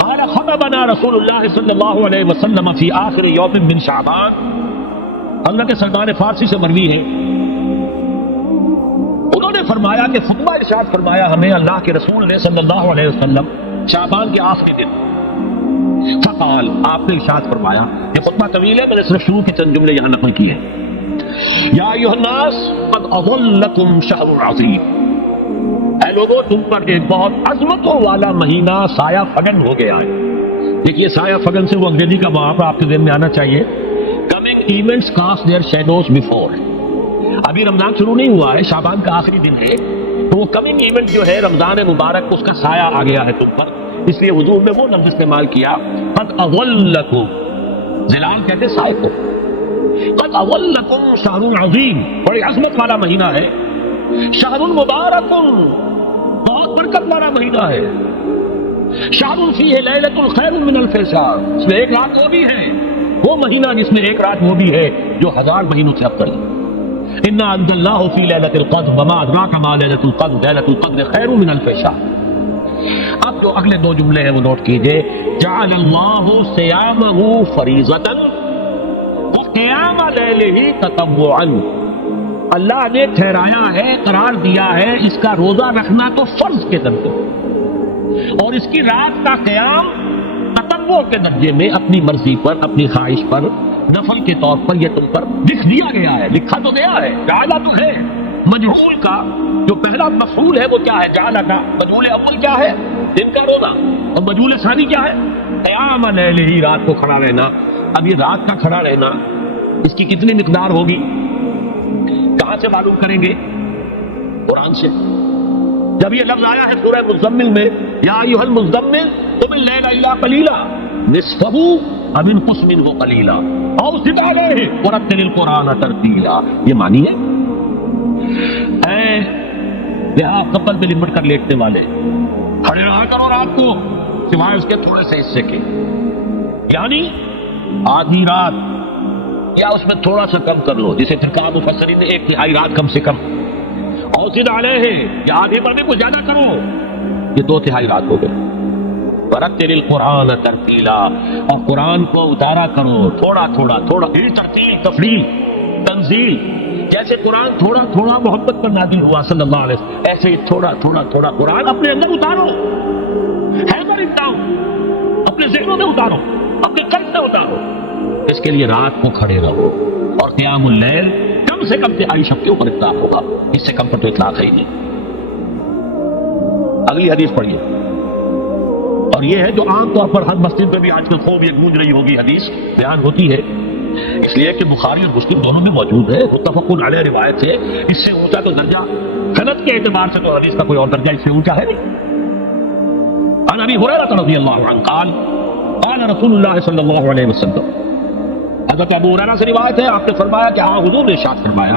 قال خطبنا رسول الله صلی اللہ علیہ وسلم فی آخر یوم من شعبان۔ حضرت سلمان فارسی سے مروی ہے، انہوں نے فرمایا کہ خطبہ ارشاد فرمایا ہمیں اللہ کے رسول نے صلی اللہ علیہ وسلم شعبان کے آخری دن۔ فقال، آپ نے ارشاد فرمایا، یہ خطبہ طویل ہے، میں نے صرف شروع کے چند جملے یہاں نقل کیے ہیں۔ یا ایھا الناس قد اظلکم شہر عظیم، اے لوگوں تم پر ایک بہت عظمتوں والا مہینہ سایہ فگن ہو گیا ہے۔ دیکھیے سایہ فگن سے وہ انگریزی کا محاورہ آپ کے ذہن میں آنا چاہیے، coming events cast their shadows before. ابھی رمضان شروع نہیں ہوا ہے، شعبان کا آخری دن ہے، تو وہ کمنگ ایونٹ جو ہے رمضان مبارک اس کا سایہ آ گیا ہے تم پر، اس لیے حضور نے وہ لفظ استعمال کیا قد اظلکم، ظلال کہتے سائے کو، قد اظلکم شہر عظیم، بڑی عظمت والا مہینہ ہے، شہر مبارک، بہت برکت والا مہینہ ہے، شہر فیہ لیلۃ خیر من الف شہر، اس میں ایک رات وہ بھی ہے، وہ مہینہ جس میں ایک رات وہ بھی ہے جو 1000 مہینوں سے افضل ہے۔ انا انزلناہ فی لیلۃ القدر وما ادراک ما لیلۃ القدر لیلۃ القدر خیر من الف شہر۔ اب جو اگلے 2 جملے ہیں وہ نوٹ کیجئے، جعل اللہ صیامہ فریضۃ وقیام لیلہ تطوعا، اللہ نے ٹھہرایا ہے، قرار دیا ہے اس کا روزہ رکھنا تو فرض کے درجے، اور اس کی رات کا قیام تطوع کے درجے میں اپنی مرضی پر، اپنی خواہش پر، نفل کے طور پر یہ تم پر لکھ دیا گیا ہے، لکھا تو گیا ہے، جعلہ تو ہے۔ مجہول کا جو پہلا مفعول ہے وہ کیا ہے؟ جعلہ کا مجہول اول کیا ہے؟ دن کا روزہ، اور مجہول ثانی کیا ہے؟ قیام لیلہ، رات کو کھڑا رہنا۔ اب یہ رات کا کھڑا رہنا اس کی کتنی مقدار ہوگی؟ کہاں سے معلوم کریں گے؟ قرآن سے۔ جب یہ لفظ آیا ہے سورہ مزمل میں، یا ایھا المزمل قم اللیل الا قلیلا نصفہ او انقص منہ قلیلا او زد علیہ ورتل القرآن ترتیلا، یہ معنی ہے اے یہاں کمبل پہ لپٹ کر لیٹنے والے، کھڑے رہا کرو رات کو سوائے اس کے تھوڑے سے حصے کے، یعنی آدھی رات یا اس میں تھوڑا سا کم کر لو، جسے ترکاب مفسرین نے 1/3 رات کم سے کم، اور زد علیہ یا آدھی پر بھی کچھ زیادہ کرو، یہ 2/3 رات ہو گئی۔ ورتل القرآن ترتیلا، اور قرآن کو اتارا کرو تھوڑا تھوڑا، ترتیل، تفریل، تنزیل، جیسے قرآن تھوڑا تھوڑا محبت پر نازل ہوا صلی اللہ علیہ وسلم، ایسے ہی تھوڑا تھوڑا قرآن اپنے اندر اتارو، ہیمر اٹ ڈاؤن، اپنے ذہنوں میں اتارو، اپنے قلب میں اتارو۔ اس کے لیے رات کو کھڑے رہو، اور قیام اللیل کم سے کم 3/4 شب کے اوپر اطلاق ہوگا، اس سے کم پر تو اطلاق ہے ہی نہیں۔ اگلی حدیث پڑھیے، اور یہ ہے جو عام طور پر ہر مسجد میں بھی آج کل خوب یہ گونج رہی ہوگی، حدیث بیان ہوتی ہے، اس لیے کہ بخاری اور مسلم دونوں میں موجود ہے، متفق علیہ روایت ہے، اس سے اونچا تو درجہ سند کے اعتبار سے تو حدیث کا کوئی اور درجہ اس سے اونچا ہے نہیں۔ عن ابی ہریرہ رضی اللہ عنہ قال قال رسول اللہ صلی اللہ علیہ وسلم، حضرت ابو ہریرہ سے روایت ہے، آپ نے فرمایا کہ ہاں حضور نے ارشاد فرمایا،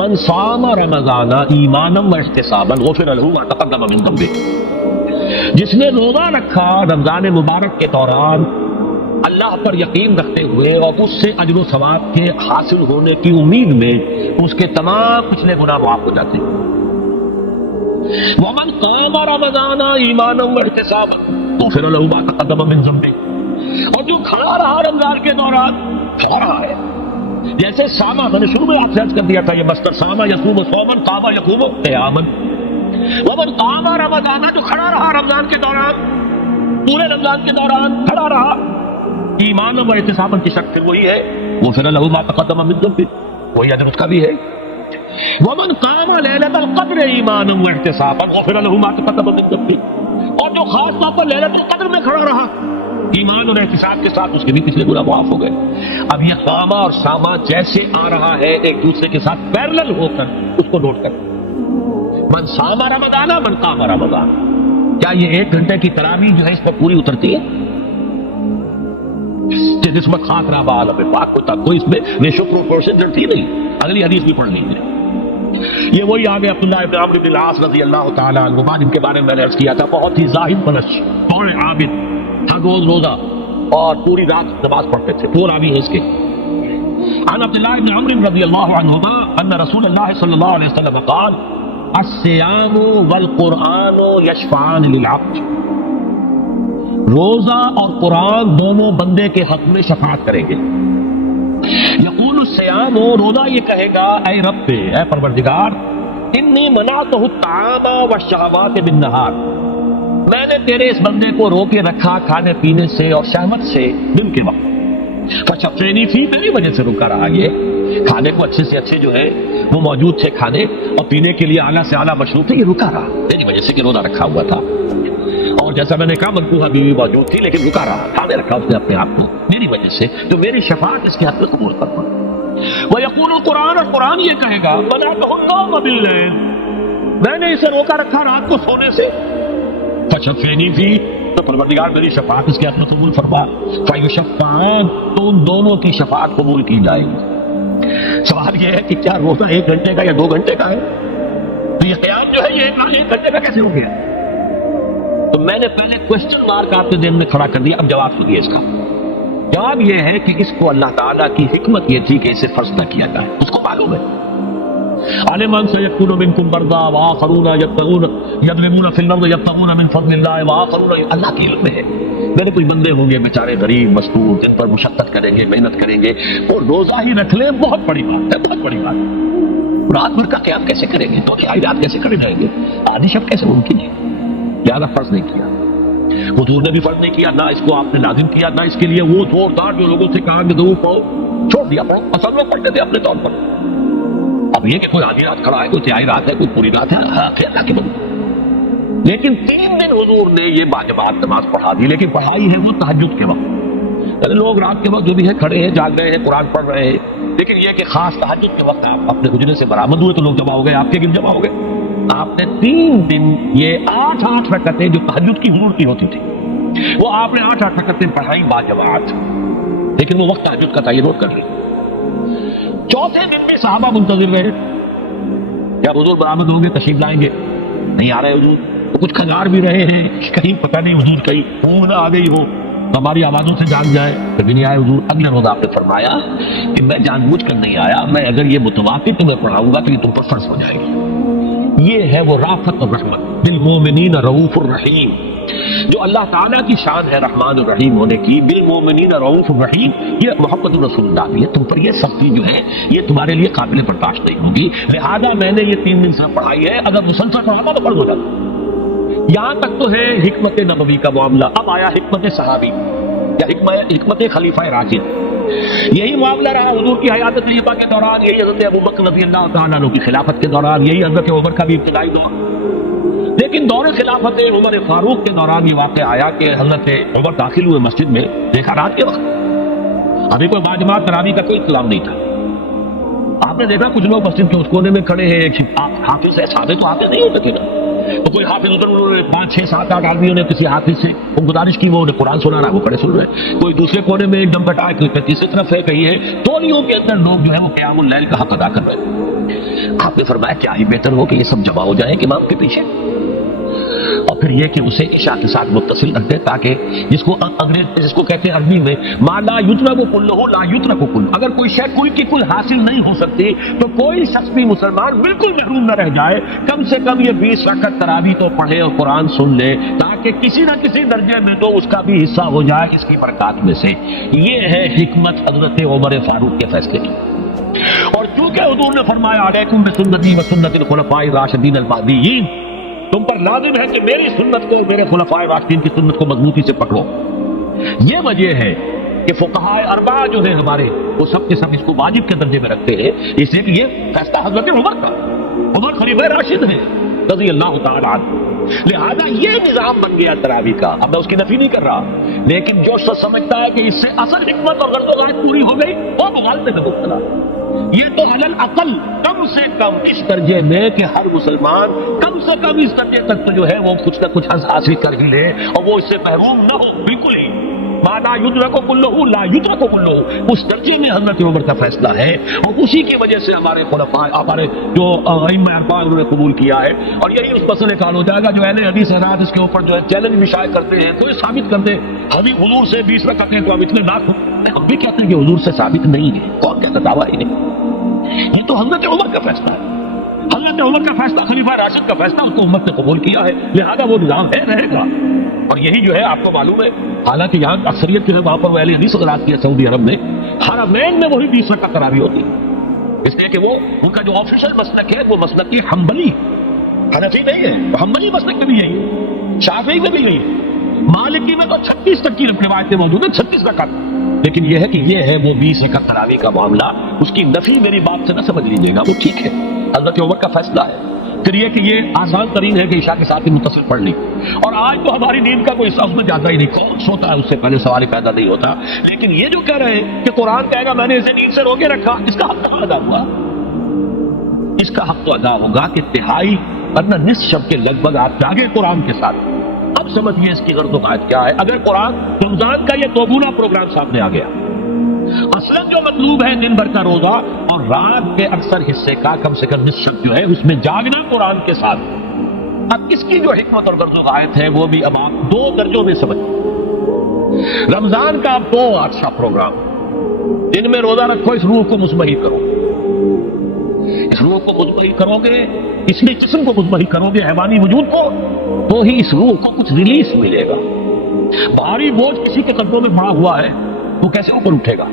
من صام رمضان ایمانا واحتسابا غفر له ما تقدم من ذنبه، جس نے روزہ رکھا رمضان مبارک کے دوران اللہ پر یقین رکھتے ہوئے اور اس سے اجر و ثواب کے حاصل ہونے کی امید میں، اس کے تمام پچھلے گناہ معاف ہو جاتے ہیں۔ ومن قام رمضان ایمانا واحتسابا غفر له ما تقدم من ذنبه، اور جو کھڑا رہا رمضان کے دوران، کھڑا رہا ہے، جیسے ساما، میں نے شروع میں آپ سے عرض کر دیا تھا، یہ مصدر ساما یصوم صوما، قام یقوم قیاما، ومن قام رمضان، جو کھڑا رہا رمضان کے دوران، پورے رمضان کے دوران کھڑا رہا، ایمان و احتساباً کی شرط پھر وہی ہے، غفر له ما تقدم من ذنبه، وہی اجر اس کا بھی ہے، ومن قام لیلۃ القدر ایمانا واحتسابا غفر له ما تقدم من ذنبه، اور جو خاص طور پر لیلۃ القدر میں کھڑا رہا ایمان اور احتساب کے ساتھ، اس کے بھی پچھلے گناہ معاف ہو گئے۔ اب یہ قامہ اور سامہ جیسے آ رہا ہے ایک دوسرے کے ساتھ پیرلل ہو کر، اس کو نوٹ کریں۔ من صام رمضان من قام رمضان، کیا یہ 1 گھنٹے کی تراویح جو ہے اس پر پوری اترتی ہے؟ جس میں خاطرہ بعالم پاک کو تک کوئی اس میں ریشو پروپورشن لڑتی نہیں۔ اگلی حدیث بھی پڑھ لیجیے، یہ وہی آگے عبداللہ ابن عمرو بن العاص رضی اللہ تعالی عنہما، جن کے بارے میں نے عرض کیا تھا بہت ہی زاہد بلش اور عابد، ہر روز روزہ اور پوری رات نماز پڑھتے تھے، دو راوی ہیں اس کے۔ عن عبداللہ ابن عمرو رضی اللہ عنہما ان رسول اللہ صلی اللہ علیہ وسلم قال الصیام والقرآن یشفعان للعبد، روزہ اور قرآن دونوں بندے کے حق میں شفاعت کریں گے۔ یقول الصیام، روزہ یہ کہے گا اے رب، اے پروردگار، انی منعتہ الطعام والشہوات بالنہار، میں نے تیرے اس بندے کو روکے رکھا کھانے پینے سے اور شہوت سے دن کے وقت، فشفینی فی، میری وجہ سے رکا رہا، یہ کھانے کو اچھے سے اچھے جو ہے وہ موجود تھے کھانے، اور پینے کے لیے اعلیٰ سے اعلیٰ مشروب تھے، یہ رکا رہا میری وجہ سے کہ روزہ رکھا ہوا تھا، اور جیسا میں نے کہا منقوحہ بیوی موجود تھی لیکن رکا رہا، کھانے رکھا اس نے اپنے آپ کو میری وجہ سے، تو میری شفاعت اس کے حق میں قبول فرما۔ وَيَقُولُ القرآن، اور قرآن یہ کہے گا مَنَعْتُهُ النَّوْمَ بِاللَّيْلِ، میں نے اسے روکا رکھا رات کو سونے سے، فشفینی فی، تو پروردگار میری شفاعت اس کے حق میں قبول فرما، فیشفعان، تو ان دونوں کی شفاعت قبول کی جائے گی۔ سوال یہ ہے کہ کیا روزہ 1 گھنٹے کا یا 2 گھنٹے کا ہے؟ تو یہ قیام جو ہے یہ 1 گھنٹے کا کیسے ہو گیا؟ تو میں نے پہلے کوشچن مارک آپ کے ذہن میں کھڑا کر دیا، اب جواب سنیے اس کا۔ جواب یہ ہے کہ اس کو اللہ تعالیٰ کی حکمت یہ تھی کہ اسے فرض نہ کیا جائے، اس کو معلوم ہے۔ علم ان سيكون منكم مرضى واخرون يضربون في الارض يبتغون من فضل الله واخرون، اللہ کے علم میں ہے میرے کچھ بندے ہوں گے بیچارے غریب مستور، جن پر مشقت کریں گے، محنت کریں گے، وہ روزہ ہی رکھ لیں، بہت بڑی بات ہے، بہت بڑی بات ہے۔ رات بھر کا قیام کیسے کریں گے؟ تو رات کیسے کھڑے رہیں گے؟ آدھی شب کیسے ممکن ہے؟ لہٰذا فرض نہیں کیا، حضور نے بھی فرض نہیں کیا، نہ اس کو آپ نے لازم کیا، نہ اس کے لیے وہ زوردار جو لوگوں سے کہا کہ ضرور پڑھو، چھوڑ دیا پڑھو، اصل میں پڑھتے تھے اپنے طور پر۔ اب یہ کہ کوئی آدھی رات کھڑا ہے، کوئی تہائی رات ہے، کوئی پوری رات ہے، اللہ کے بندے۔ لیکن 3 دن حضور نے یہ باجماعت نماز پڑھا دی، لیکن پڑھائی ہے وہ تہجد کے وقت، یعنی لوگ رات کے وقت جو بھی ہے کھڑے ہیں، جاگ رہے ہیں، قرآن پڑھ رہے ہیں، لیکن یہ کہ خاص تہجد کے وقت آپ اپنے حجرے سے برآمد ہوئے تو لوگ جمع ہو گئے، آپ کے گرد جمع ہو گئے، آپ نے 3 دن یہ 8 رکعتیں جو تہجد کی حضور کی ہوتی تھی، وہ آپ نے 8 رکعتیں پڑھائی باجماعت، لیکن وہ وقت تہجد کا تھا، یہ نوٹ کر لیں۔ 4تھے دن بھی صحابہ منتظر رہے، کیا حضور برآمد ہوں گے، تشریف لائیں گے، نہیں آ رہے حضور، تو کچھ کھنگار بھی رہے ہیں، کہیں پتہ نہیں حضور کہیں اونگ نہ آ گئی ہو تو ہماری آوازوں سے جان جائے، کبھی نہیں آئے حضور۔ اگلے روز آپ نے فرمایا کہ میں جان بوجھ کر نہیں آیا، میں اگر یہ متواتر تمہیں پڑھاؤں گا تو یہ تم پر فرض ہو جائے گی۔ یہ ہے وہ رافت اور رحمت، بالمومنین رؤوف الرحیم، جو اللہ تعالیٰ کی شان ہے رحمان الرحیم ہونے کی، بالمومنین رؤوف الرحیم، یہ محمد رسول اللہ ہے، تم پر یہ سختی جو ہے یہ تمہارے لیے قابل برداشت نہیں ہوگی، لہذا میں نے یہ 3 دن سے پڑھائی ہے، اگر مسلسل پڑھانا تو فرض ہو جاتا۔ یہاں تک تو ہے حکمت نبوی کا معاملہ، اب آیا حکمت صحابی یا حکمت خلیفہ راشد۔ یہی معاملہ رہا حضور کی حیات طیبہ کے دوران، یہی حضرت ابوبکر رضی اللہ تعالیٰ عنہ کی خلافت کے دوران، یہی حضرت عمر کا بھی ابتدائی دور، لیکن دور خلافت عمر فاروق کے دوران یہ واقعہ آیا کہ حضرت عمر داخل ہوئے مسجد میں، دیکھا رات کے وقت ابھی کوئی باجماعت تراویح کا کوئی انتظام نہیں تھا، آپ نے دیکھا کچھ لوگ مسجد کے اس کونے میں کھڑے ہیں، حافظ ہے، صحابہ تو حافظ نہیں ہوتے تھے نا، تو کوئی حافظ ادھر، انہوں نے 5 6 7 8 آدمیوں نے کسی حافظ سے وہ گزارش کی، وہ انہیں قرآن سنا رہا ہے، وہ کھڑے سن رہے ہیں، کوئی دوسرے کونے میں ایک دم کٹا ہے، کوئی تیسری طرف ہے، کہیں ہے، تولیوں کے اندر لوگ جو ہے وہ قیام اللیل کا حق ادا کر رہے ہیں۔ آپ نے فرمایا کیا ہی بہتر ہو کہ یہ سب جمع ہو جائیں امام کے پیچھے، اور پھر یہ کہ اسے عشاء کے ساتھ متصل رکھ دیں، تاکہ جس کو کہتے ہیں عربی میں ما لا یترک کلہ لا یترک کل، اگر کوئی شے کل کی کل حاصل نہیں ہو سکتی تو کوئی شخص بھی مسلمان بالکل محروم نہ رہ جائے، کم سے کم یہ 20 رکعت تراویح تو پڑھے اور قرآن سن لے، تاکہ کسی نہ کسی درجے میں تو اس کا بھی حصہ ہو جائے اس کی برکات میں سے۔ یہ ہے حکمت حضرت عمر فاروق کے فیصلے کی۔ اور چونکہ حضور نے فرمایا علیکم بسنتی و سنت الخلفاء الراشدین المہدیین، تم پر لازم ہے کہ میری سنت کو، میرے خلفائے راشدین کی سنت کو مضبوطی سے پکڑو، یہ وجہ ہے کہ فقہاء اربعہ جو ہیں ہمارے وہ سب کے سب اس کو واجب کے درجے میں رکھتے ہیں، اس لیے کہ یہ فیصلہ حضرت عمر کا، عمر خلیفہ راشد ہیں رضی اللہ تعالی عنہ، لہذا یہ نظام بن گیا تراویح کا۔ اب میں اس کی نفی نہیں کر رہا، لیکن جو شخص سمجھتا ہے کہ اس سے اصل حکمت اور غرض و غایت پوری ہو گئی وہ مغالطے میں مبتلا۔ یہ تو علی الاقل کم سے کم اس درجے میں کہ ہر مسلمان کم سے کم اس درجے تک تو جو ہے وہ کچھ نہ کچھ حاصل کر ہی لے اور وہ اس سے محروم نہ ہو، بالکل ہی مانا یدرک کلہ لا یدرک کلہ، اس درجے میں حضرت عمر کا فیصلہ ہے، اور اسی کی وجہ سے ہمارے خلفاء، ہمارے جو ائمہ اربعہ انہوں نے قبول کیا ہے، اور یہی اس مسئلے کا حل ہو جائے گا۔ جو اہل حدیث حضرات اس کے اوپر جو ہے چیلنج بھی شائع کرتے ہیں تو یہ ثابت کر دیں ہم حضور سے 20 رکعتیں تو اب اتنے نہ ہم بھی کہتے ہیں کہ حضور سے ثابت نہیں ہے، کون کہتا دعویٰ ہی نہیں، یہ تو حضرت عمر کا فیصلہ ہے، حضرت عمر کا فیصلہ، خلیفہ راشد کا فیصلہ، اس کو امت نے قبول کیا ہے، لہذا وہ نظام ہے، رہے گا۔ اور یہی جو ہے آپ کو معلوم ہے، حالانکہ یہاں اکثریت جو ہے وہاں پر وہ اہل حدیث حضرات کی ہے سعودی عرب میں، حرمین میں وہی 20 رکعت تراویح ہوتی ہے، اس لیے کہ وہ ان کا جو آفیشل مسلک ہے وہ مسلک کی حنبلی، حنفی نہیں ہے، حنبلی مسلک میں بھی یہی ہے، شافعی میں بھی یہی ہے، مالکی میں تو 36 تک کی روایتیں موجود ہیں، 36 رکعت، لیکن یہ ہے کہ یہ ہے وہ 20 رکعت تراویح کا معاملہ، اس کی نفی میری بات سے نہ سمجھ لیجیے گا، وہ ٹھیک ہے، حضرت عمر کا فیصلہ ہے۔ پھر یہ کہ یہ آسان ترین ہے کہ عشاء کے ساتھ ہی متصل پڑھ لی، اور آج تو ہماری نیند کا کوئی حصہ اس میں جاتا ہی نہیں، کون سوتا ہے اس سے پہلے سوال پیدا نہیں ہوتا، لیکن یہ جو کہہ رہے ہیں کہ قرآن کہے گا میں نے اسے نیند سے روکے رکھا، اس کا حق کہاں ادا ہوا؟ اس کا حق تو ادا ہوگا کہ تہائی ورنہ نصف شب کے لگ بھگ آپ جاگے قرآن کے ساتھ۔ اب سمجھیے اس کی غرض و غایت کیا ہے۔ اگر قرآن رمضان کا یہ دوگنا پروگرام سامنے آ گیا، اصلاً جو مطلوب ہے دن بھر کا روزہ اور رات کے اکثر حصے کا کم سے کم نصف شب جو ہے اس میں جاگنا قرآن کے ساتھ، اب اس کی جو حکمت اور غرض و غایت ہے وہ بھی اب آپ دو درجوں میں سمجھیں۔ رمضان کا اب 2 اچھا پروگرام، دن میں روزہ رکھو، اس روح کو مطمئن کرو، اس روح کو مطمئن کرو گے، اس لیے جسم کو مطمئن کرو گے، حیوانی وجود کو، تو ہی اس روح کو کچھ ریلیز ملے گا۔ بھاری بوجھ کسی کے قدموں میں پڑا ہوا ہے وہ کیسے اوپر اٹھے گا؟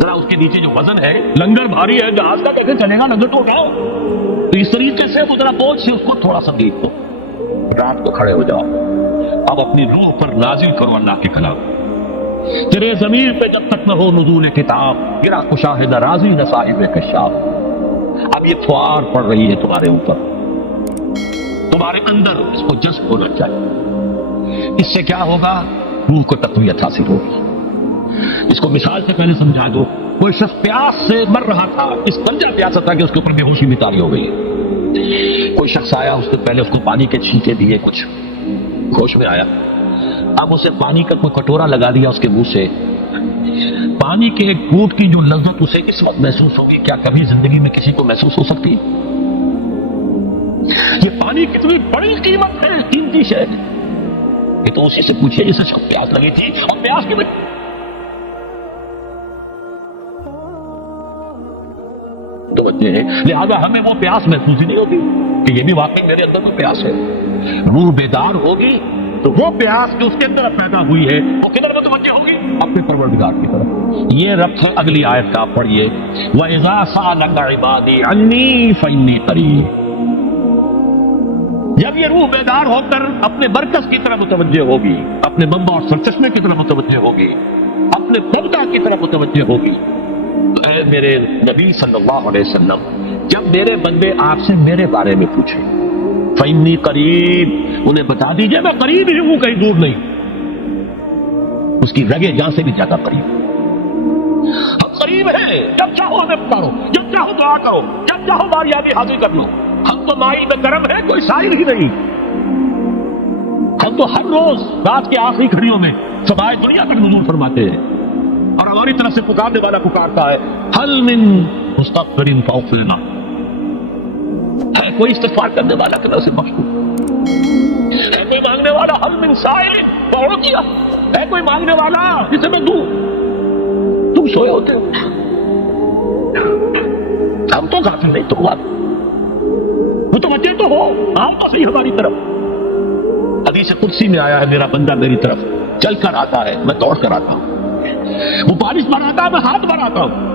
ذرا اس کے نیچے جو وزن ہے، لنگر بھاری ہے، جہاز کا کیسے چلے گا؟ لنگر تو اٹھاؤ، تو اس طریقے سے وہ ذرا بوجھ سے اس کو تھوڑا سا دیکھ دو، رات کو کھڑے ہو جاؤ، اب اپنی روح پر نازل کرو اللہ کے کلام، تیرے ضمیر پہ جب تک نہ ہو نزول کتاب، گرا کشاہ نہ راضی نہ صاحب کشاف۔ اب یہ فوار پڑ رہی ہے تمہارے اوپر، تمہارے اندر اس کو جذب ہونا چاہیے، اس سے کیا ہوگا؟ روح کو تقویت حاصل ہوگی۔ اس کو مثال سے پہلے سمجھا دو، کوئی شخص پیاس سے مر رہا تھا، اس درجہ پیاسا تھا کہ اس کے اوپر بے ہوشی بھی طاری ہو گئی ہے، کوئی شخص آیا، اس نے پہلے اس کو پانی کے چھینکے دیے، کچھ ہوش میں آیا، اب اسے پانی کا کوئی کٹورا لگا دیا اس کے منہ سے، پانی کے ایک گھونٹ کی جو لذت اسے اس وقت محسوس ہوگی کیا کبھی زندگی میں کسی کو محسوس ہو سکتی؟ یہ پانی کتنی بڑی قیمت ہے، قیمتی شے ہے، یہ تو اسی سے پوچھئے جسے شخص پیاس لگی تھی، اور پیاس کی وجہ توجہ ہے، لہذا ہمیں وہ پیاس محسوس ہی نہیں ہوتی کہ یہ بھی واقعی میرے اندر تو پیاس ہے۔ روح بیدار ہوگی تو وہ پیاس جو اس کے اندر پیدا ہوئی ہے وہ کدھر متوجہ ہوگی؟ اپنے پروردگار کی طرف۔ یہ ربط ہے اگلی آیت کا، پڑھیے وَإِذَا سَأَلَكَ عِبَادِي عَنِّي فَإِنِّي قَرِيبٌ۔ جب یہ روح بیدار ہو کر اپنے مرکز کی طرف متوجہ ہوگی، اپنے منبع اور سرچشمے کی طرف متوجہ ہوگی، اپنے مبدا کی طرف متوجہ ہوگی، تو اے میرے نبی صلی اللہ علیہ وسلم، جب میرے بندے آپ سے میرے بارے میں پوچھیں فَإِنِّي قَرِيبٌ، انہیں بتا دیجئے میں قریب ہی ہوں، کہیں دور نہیں، اس کی رگے جان سے بھی زیادہ قریب۔ ہم قریب ہیں، جب چاہو ہمیں پکارو، جب چاہو دعا کرو، جب چاہو ہماری یادی حاضر کر لو، ہم تو مائی میں کرم ہے، کوئی سائل ہی نہیں، ہم تو ہر روز رات کے آخری گھڑیوں میں سمائے دنیا تک نزول فرماتے ہیں، اور ہماری طرف سے پکارنے والا پکارتا ہے حل من مستغفر فاغفر لنا، ہے کوئی استغفار کرنے والا کہ میں اسے بخش دوں، ہے کوئی مانگنے والا حل من سائل فاعطیہ، ہے کوئی مانگنے والا جسے میں دوں، تم سوئے ہوتے ہو، ہم تو غافل نہیں، تم غافل، متوجہ تو ہو، آؤ تو صحیح ہماری طرف۔ حدیث قدسی میں آیا ہے میرا بندہ میری طرف چل کر آتا ہے، میں دوڑ کر آتا ہوں، وہ بارش بناتا ہے، میں ہاتھ بناتا ہوں،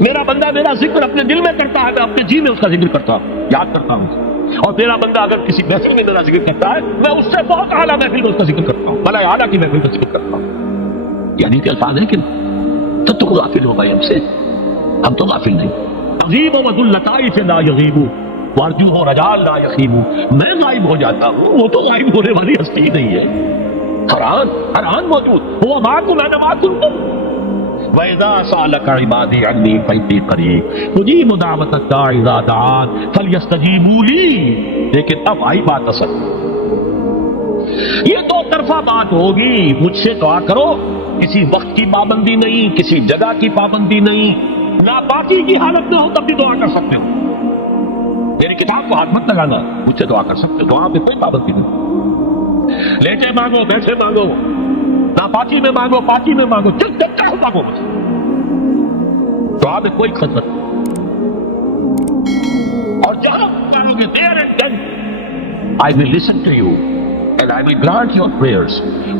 میرا بندہ میرا ذکر اپنے دل میں کرتا ہے، میں اپنے جی میں اس کا ذکر کرتا ہوں، یاد کرتا ہوں، اور میرا بندہ اگر کسی محفل میں میرا ذکر کرتا ہے، میں اس سے بہت اعلیٰ محفل میں اس کا ذکر کرتا ہوں، بلائے اعلیٰ کی محفل کا ذکر کرتا ہوں۔ یعنی کہ الفاظ ہے کہ تو غافل ہو بھائی ہم سے، ہم تو غافل نہیں. عظیم و ذو اللطائف لا یغیب وارجو ہو رجال لا یخیب، میں غائب ہو جاتا ہوں، وہ تو غائب ہونے والی ہستی ہی نہیں ہے. ہر آن موجود وہ معکم اینما کنتم. وَإِذَا سَأَلَكَ عِبَادِي عَنِّي فَإِنِّي قَرِيبٌ أُجِيبُ دَعْوَةَ الدَّاعِ إِذَا دَعَانِ فَلْيَسْتَجِیبُوا لِی. لیکن اب آئی بات اصل، یہ دو طرفہ بات ہوگی. مجھ سے دعا کرو، کسی وقت کی پابندی نہیں، کسی جگہ کی پابندی نہیں، ناپاکی کی حالت میں ہو تب بھی دعا کر سکتے ہو. میری کتاب کو ہاتھ مت لگانا، مجھ سے دعا کر سکتے ہو، دعا پہ کوئی پابندی نہیں. لیٹے مانگو، بیٹھے مانگو، ناپاکی میں مانگو، پاکی میں مانگو، جب تک چاہو مانگو مجھ سے. دعا میں کوئی خطرت نہیں. اور جہاں مانگو گے there and then I will listen to you and I will grant your prayers.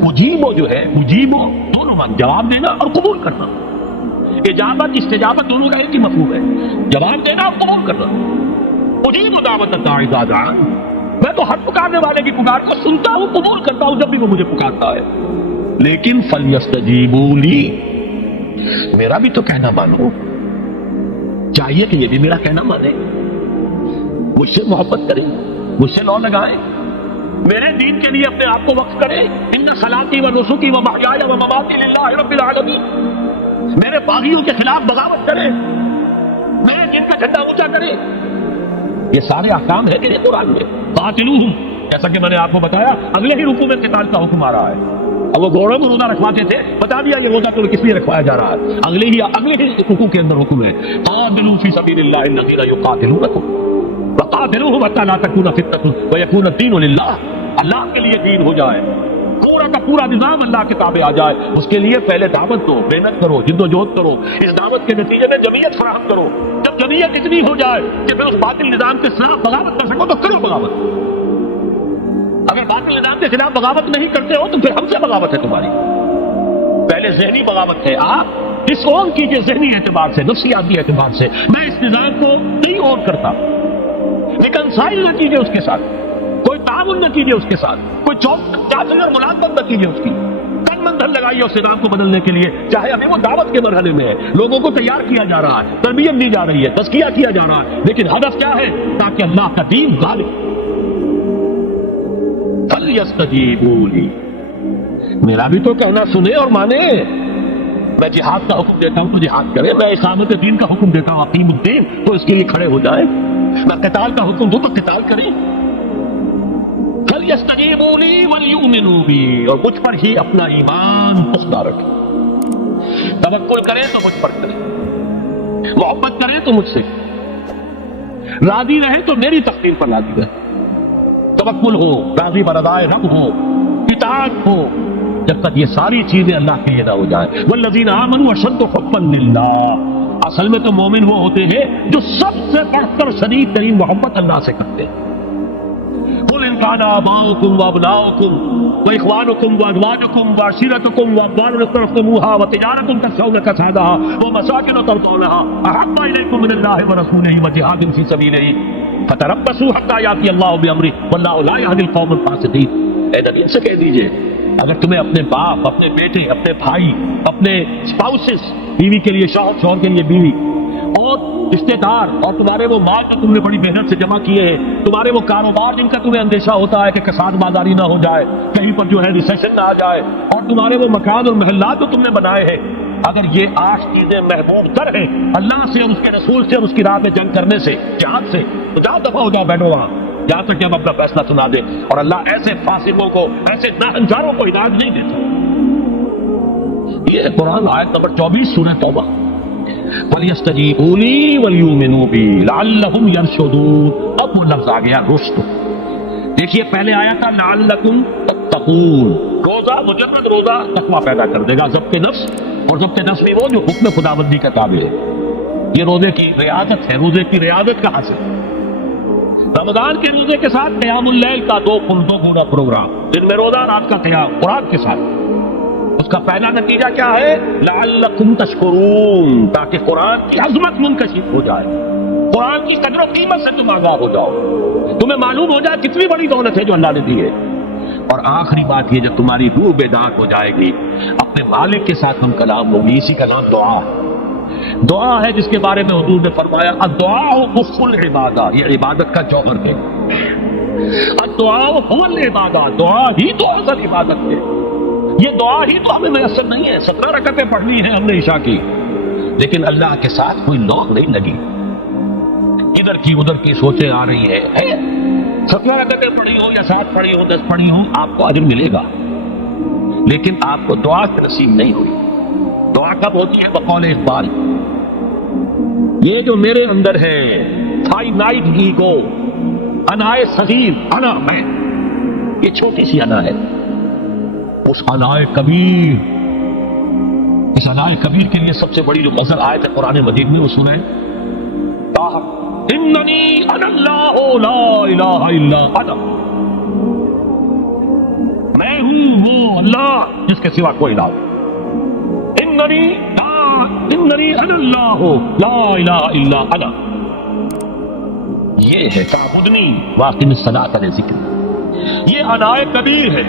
اجیبو جو ہے، اجیبو دونوں مان، جواب دینا اور قبول کرنا. اجابت استجابت دونوں کا ایک ہی مفہوم ہے، جواب دینا اور قبول کرنا. اجیب دعوت الداعی اذا دعان، میں تو ہر پکارنے والے کی پکار کو سنتا ہوں، قبول کرتا ہوں جب بھی وہ مجھے پکارتا ہے. لیکن فلیستجیبوا لی، میرا بھی تو کہنا مانو. چاہیے کہ یہ بھی میرا کہنا مانے، مجھ سے محبت کرے، مجھ سے لو لگائے، میرے دین کے لیے اپنے آپ کو وقف کرے. ان صلاتی و نسکی و محیای و مماتی للہ رب العالمین. میرے باغیوں کے خلاف بغاوت کرے، میرے دین کا جھنڈا اونچا کرے. یہ سارے احکام ہیں تیرے قرآن میں. قاتلوہم، جیسا کہ میں نے آپ کو بتایا اگلے ہی رکوع میں قتال کا حکم آ رہا ہے. اب وہ گھوڑوں میں روزہ رکھواتے تھے، بتا دیا یہ روزہ تو کس لیے رکھوایا جا رہا ہے. اگلے ہی رکوع کے اندر حکم ہے قاتلوا فی سبیل اللہ الذین یقاتلونکم وقاتلوہم حتی لا تکون فتنۃ ویکون الدین للہ. اللہ کے لیے دین ہو جائے، پورا کا پورا نظام اللہ کے تابع آ جائے. اس کے لیے پہلے دعوت دو، محنت کرو، جد و جہد کرو. اس دعوت کے نتیجے میں جمعیت فراہم کرو. جب جمعیت اتنی ہو جائے کہ پھر اس باطل نظام کے خلاف بغاوت کر سکو تو کرو بغاوت. اگر باطل نظام کے خلاف بغاوت نہیں کرتے ہو تو پھر ہم سے بغاوت ہے تمہاری. پہلے ذہنی بغاوت ہے، آپ ڈس اون کیجیے ذہنی اعتبار سے، نفسیاتی اعتبار سے. میں اس نظام کو نہیں اون کرتا، ریکنسائل نہ کیجیے اس کے ساتھ، کوئی تعاون نہ کیجیے اس کے ساتھ، کوئی چاچل اور ملازمت نہ کیجیے اس کی. تن من دھن لگائیے اس نظام کو بدلنے کے لیے. چاہے ابھی وہ دعوت کے مرحلے میں ہے، لوگوں کو تیار کیا جا رہا ہے، تربیت دی جا رہی ہے، تزکیہ کیا جا رہا ہے، لیکن ہدف کیا ہے؟ تاکہ اللہ کا دین غالب. فَلْيَسْتَجِیبُوا لِی، میرا بھی تو کہنا سنے اور مانے. میں جہاد کا حکم دیتا ہوں تو جہاد کرے، میں اقامت دین کا حکم دیتا ہوں اقیم الدین تو اس کے لیے کھڑے ہو جائے. میں قتال کا حکم دوں تو قتال کریں. فَلْيَسْتَجِیبُوا لِی وَلْیُؤْمِنُوا بِی، اور مجھ پر ہی اپنا ایمان پختہ رکھیں. توکل کریں تو مجھ پر کریں، محبت کریں تو مجھ سے، راضی رہیں تو میری تقدیر پر راضی رہیں. توکل ہو، راضی برضائے رب ہو، اطاعت ہو، جب تک یہ ساری چیزیں اللہ کے لیے نہ ہو جائے. والذین آمنوا اشد حبا للہ، اصل میں تو مومن وہ ہوتے ہیں جو سب سے بڑھ کر شدید ترین محبت اللہ سے کرتے ہیں. قل ان كان آباؤكم وابناؤكم واخوانكم وازواجكم وعشيرتكم واموال اقترفتموها وتجارة تخشون كسادها ومساكن ترضونها احب اليكم من الله ورسوله وجهاد في سبيله فتربصوا حتى ياتي الله بامره والله لا يهدي القوم الفاسقين. اے نبی ان سے کہہ دیجئے اگر تمہیں اپنے باپ، اپنے بیٹے، اپنے بھائی، اپنے اسپاؤسز، بیوی کے لیے شوہر، شوہر کے لیے بیوی، اور رشتے دار، اور تمہارے وہ مال جو تم نے بڑی محنت سے جمع کیے ہیں، تمہارے وہ کاروبار جن کا تمہیں اندیشہ ہوتا ہے کہ کساد بازاری نہ ہو جائے، کہیں پر جو ہے ریسیشن نہ آ جائے، اور تمہارے وہ مکان اور محلات جو تم نے بنائے ہیں، اگر یہ 8 چیزیں محبوب تر ہیں اللہ سے اور اس کے رسول سے اور اس کی راہ میں جنگ کرنے سے، جہاد سے، تو جہاں دفعہ ہو جاؤ، بیٹھو وہاں جہاں تک کہ ہم اپنا فیصلہ سنا دیں. اور اللہ ایسے فاسقوں کو، ایسے ناہنجاروں کو ہدایت نہیں دیتا. یہ قرآن آیت نمبر 24 سورہ توبہ. وَلْيَسْتَجِیبُوا لِی وَلْیُؤْمِنُوا بِی لَعَلَّهُمْ يَرْشُدُونَ. اب وہ لفظ آ گیا رشد. دیکھیے پہلے آیا تھا لَعَلَّکُمْ تَتَّقُونَ. روزہ، مجرد روزہ تقویٰ پیدا کر دے گا، ضبط نفس. اور ضبط نفس بھی وہ جو حکم خداوندی کا تابع ہے. یہ روزے کی ریاضت ہے. روزے کی ریاضت کہاں سے؟ رمضان کے روزے کے ساتھ قیام اللیل کا 2 گنا پروگرام، دن میں روزہ، رات کا قیام قرآن کے ساتھ. اس کا پہلا نتیجہ کیا ہے؟ لعلکم تشکرون، تاکہ قرآن کی عظمت منکشف ہو جائے، قرآن کی قدر و قیمت سے تم آگاہ ہو جاؤ، تمہیں معلوم ہو جائے کتنی بڑی دولت ہے جو اللہ نے دی ہے. اور آخری بات یہ، جب تمہاری روح بیدار ہو جائے گی اپنے مالک کے ساتھ ہم کلام ہوگی، اسی کا نام دعا ہے۔ دعا ہے جس کے بارے میں حضور نے فرمایا الدعاء مخ العبادہ، یہ عبادت کا جوہر ہے۔ الدعاء هو العبادہ، دعا ہی تو اصل عبادت ہے۔ یہ دعا ہی تو ہمیں میسر نہیں ہے۔ 17 رکعتیں پڑھنی ہیں ہم نے عشاء کی، لیکن اللہ کے ساتھ کوئی لوگ نہیں لگی، ادھر کی ادھر کی سوچیں آ رہی ہے۔ 17 رکعتیں پڑھی ہو یا 7 پڑھی ہو 10 پڑھی ہو آپ کو اجر ملے گا، لیکن آپ کو دعا کی نصیب نہیں ہوئی۔ دعا کب ہوتی ہے؟ بقول اقبال، یہ جو میرے اندر ہے فائنائٹ ایگو، انائے صغیر، انا میں، یہ چھوٹی سی انا ہے، اس انائے کبیر، اس انائے کبیر کے لیے سب سے بڑی جو غزل آیت ہے قرآن مجید میں وہ سنیں، اننی انا اللہ لا الہ الا انا، میں ہوں وہ اللہ جس کے سوا کوئی نہ ہو۔ اننی انا اللہ لا الہ الا انا، یہ ہے تعبدنی واقم الصلاۃ علی ذکر، یہ انائے کبیر ہے،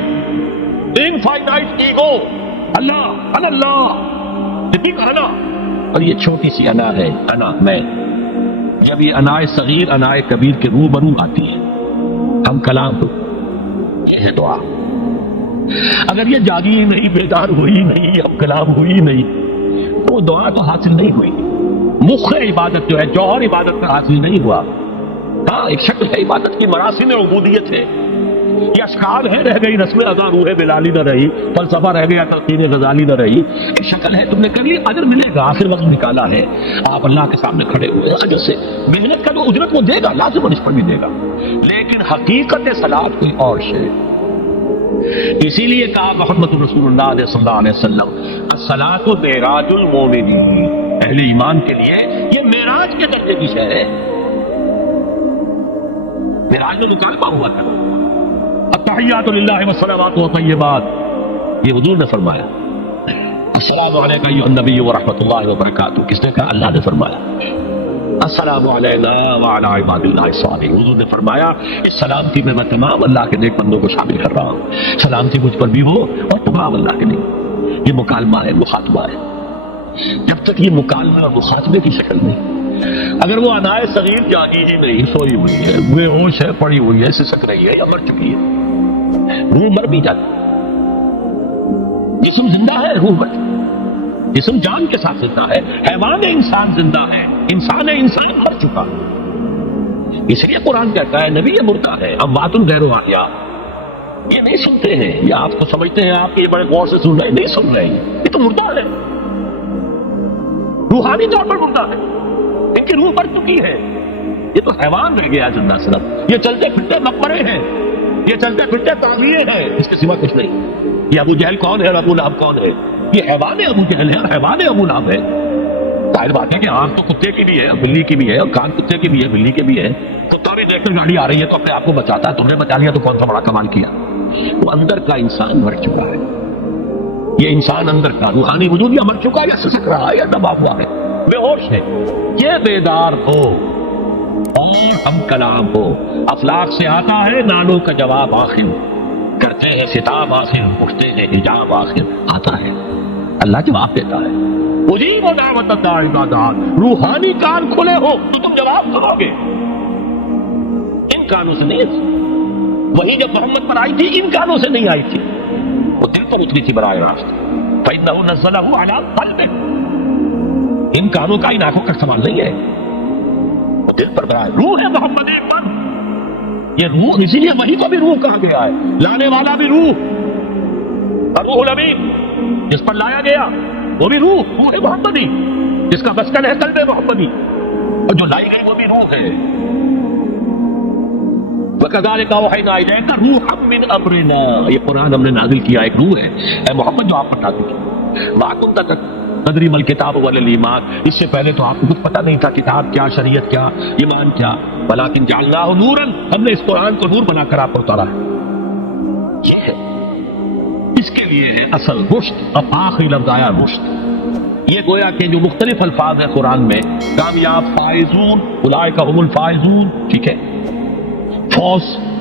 انفائنائٹ ایگو، اللہ بگ انا، اور یہ چھوٹی سی انا ہے، انا میں۔ جب یہ انائے صغیر انائے کبیر کے روبرو آتی ہے ہم کلام ہو، یہ ہے دعا۔ اگر یہ جاگی ہی نہیں، بیدار ہوئی نہیں، اب کلام ہوئی نہیں، تو وہ دعا تو حاصل نہیں ہوئی۔ مخ عبادت جو ہے، جوہر عبادت کا حاصل نہیں ہوا۔ ہاں ایک شکل ہے عبادت کی، مراسم عبودیت ہے، یہ اشکال ہے، رہ گئی رسم ادا روح بلالی نہ رہی، فلسفہ رہ گیا تلقین غزالی نہ رہی، ایک شکل ہے، تم نے کر لی، اجر ملے گا، آخر وقت نکالا ہے، آپ اللہ کے سامنے کھڑے ہوئے، اجر سے محنت کا جو اجرت وہ دے گا، لازم اور اس پر بھی دے گا، لیکن حقیقت صلاۃ کوئی اور شے۔ اسی لیے کہا محمد رسول اللہ صلی اللہ علیہ وسلم الصلاۃ معراج المومنین، اہل ایمان کے لیے یہ معراج کے درجے کی شے ہے۔ معراج میں مکالمہ ہوا تھا، التحیات للہ والصلوات والطیبات، یہ حضور نے فرمایا۔ السلام علیکم ایھا النبی ورحمۃ اللہ وبرکاتہ، کس نے کہا؟ اللہ نے فرمایا۔ السلام علینا وعلی عباد اللہ الصالحین، حضور نے فرمایا اس سلامتی میں تمام اللہ کے نیک بندوں کو شامل کر رہا ہوں، سلامتی مجھ پر بھی ہو اور تمام اللہ کے نہیں۔ یہ مکالمہ ہے، مخاطبہ ہے۔ جب تک یہ مکالمہ اور مخاطبے کی شکل میں، اگر وہ انائے صغیر جاگی ہی نہیں، سوئی ہوئی ہے، بے ہوش ہے، پڑی ہوئی ہے، سسک رہی ہے یا مر چکی ہے، روح مر بھی جاتی، جسم زندہ ہے، روح مر، جسم جان کے ساتھ زندہ ہے، حیوان انسان زندہ ہے، انسان مر چکا، اس لیے قرآن کہتا ہے نبی یہ مردہ ہے، اموات غیر احیاء، یہ نہیں سنتے ہیں، یہ آپ کو سمجھتے ہیں، آپ یہ بڑے غور سے سن رہے ہیں، نہیں سن رہے ہیں، یہ تو مردہ ہے، روحانی طور پر مردہ ہے، ان کی روح مر چکی ہے، یہ تو حیوان رہ گیا زندہ صرف، یہ چلتے پھرتے مقبرے ہیں، یہ چلتے پھرتے تعزیے ہیں، اس کے سوا کچھ نہیں۔ یہ ابو جہل کون ہے اور ابو لہب کون ہے؟ یہ حیوان ابو جہل ہے اور حیوان ابو لہب ہے۔ ظاہر بات ہے کہ آنکھ تو کتے کی بھی ہے اور بلی کی بھی ہے، اور کان کتے کی بھی ہے، بلی کے بھی ہے۔ کتا بھی دیکھ کر گاڑی آ رہی ہے تو اپنے آپ کو بچاتا ہے، تم نے بچا لیا تو کون سا بڑا کمال کیا۔ وہ اندر کا انسان مر چکا ہے، یہ انسان اندر کا روحانی وجود یا مر چکا ہے یا سسک رہا ہے یا دبا ہوا ہے، بے ہوش ہے۔ یہ بیدار ہو اور ہم کلام ہو۔ افلاک سے آتا ہے نانوں کا جواب آخر، کرتے ہیں ستام آخر، اٹھتے ہیں حجاب آخر، آتا ہے اللہ جواب دیتا ہے۔ اجیب دعوت الداعی اذا دعان، روحانی کان کھلے ہو تو تم جواب سنو گے، ان کانوں سے نہیں۔ وہی جب محمد پر آئی تھی ان کانوں سے نہیں آئی تھی، وہ دل پر اتری تھی براہ راست۔ فإنه نزله على قلبك، ان کانوں کا ان آنکھوں کا استعمال نہیں ہے، وہ دل پر براہ، روح ہے محمد ایک پر، یہ روح، اسی لیے وہی کو بھی روح کہا گیا ہے، لانے والا بھی روح، اور روح الامین جس پر لایا گیا وہ بھی روح محمدی، جس کا مسکن ہے قلب محمدی، اور جو لائی گئی وہ بھی روح ہے۔ وَكَذَلِكَ أَوْحَيْنَا إِلَيْكَ رُوحًا مِّنْ أَمْرِنَا، یہ قرآن ہم نے نازل کیا، ایک روح ہے اے محمد جو آپ پر نازل کی۔ مَا كُنتَ تَدْرِي مَا الْكِتَابُ وَلَا الْإِيمَانُ، اس سے پہلے تو آپ کو کچھ پتہ نہیں تھا، کتاب کیا، شریعت کیا، ایمان کیا، وَلَٰكِن جَعَلْنَاهُ نُورًا، ہم نے اس قرآن کو نور بنا کر آپ پر اتارا ہے۔ یہ ہے، اس کے لیے ہے اصل رشد، اب آخری لفظ آیا رشد۔ یہ گویا کہ جو مختلف الفاظ ہیں قرآن میں، کامیاب، فائزون، اولئک هم الفائزون، ٹھیک ہے، فوز،